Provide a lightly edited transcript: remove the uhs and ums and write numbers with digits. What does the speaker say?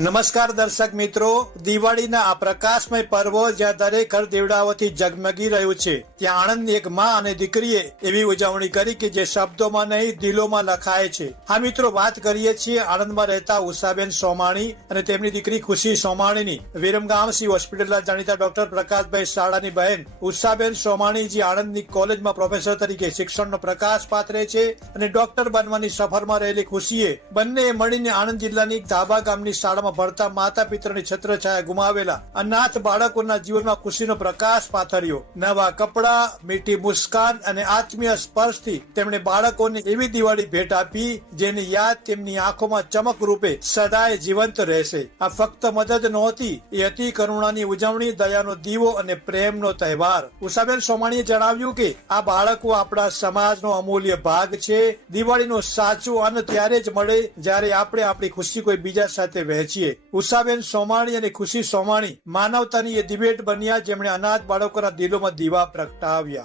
નમસ્કાર દર્શક મિત્રો, દિવાળીના આ પ્રકાશમય પર્વો જ્યાં દરેક ઘર દીવડાઓથી ઝગમગી રહ્યું છે, ત્યાં આણંદની એક માં અને દીકરીએ એવી ઉજવણી કરી કે જે શબ્દોમાં નહીં દિલોમાં લખાય છે. હા મિત્રો, વાત કરીએ છીએ આણંદમાં રહેતા ઉષાબેન સોમાણી અને તેમની દીકરી ખુશી સોમાણીની. વિરમગામ સિંહ હોસ્પિટલના જાણીતા ડોક્ટર પ્રકાશભાઈ શાળાની બહેન ઉષાબેન સોમાણી જે આણંદની કોલેજમાં પ્રોફેસર તરીકે શિક્ષણનો પ્રકાશ પાથરે છે અને ડોક્ટર બનવાની સફરમાં રહેલી ખુશીએ બંને મળીને આણંદ જિલ્લાની ધાબા ગામની શાળામાં ભણતા માતા પિતરની છત્રછાયા ગુમાવેલા અનાથ બાળકોના જીવનમાં ખુશીનો પ્રકાશ પાથર્યો. નવા કપડા, મીઠી મુસ્કાન અને આત્મીય સ્પર્શથી તેમણે બાળકોને એવી દિવાળી ભેટ આપી જેની યાદ તેમની આંખોમાં ચમક રૂપે સદાય જીવંત રહેશે. આ ફક્ત મદદ નહોતી, એ હતી કરુણાની ઉજવણી, દયાનો દીવો અને પ્રેમનો તહેવાર. ઉષાબેન સોમાણીએ જણાવ્યું કે આ બાળકો આપણા સમાજનો અમૂલ્ય ભાગ છે. દિવાળીનો સાચું આનંદ ત્યારે જ મળે જ્યારે આપણે આપણી ખુશી કોઈ બીજા સાથે વહેંચીએ. ઉષાબેન સોમાણી અને ખુશી સોમાણી માનવતાની એ દિવેટ બન્યા જેમણે અનાથ બાળકોના દિલોમાં દીવા પ્રગટાવ્યા.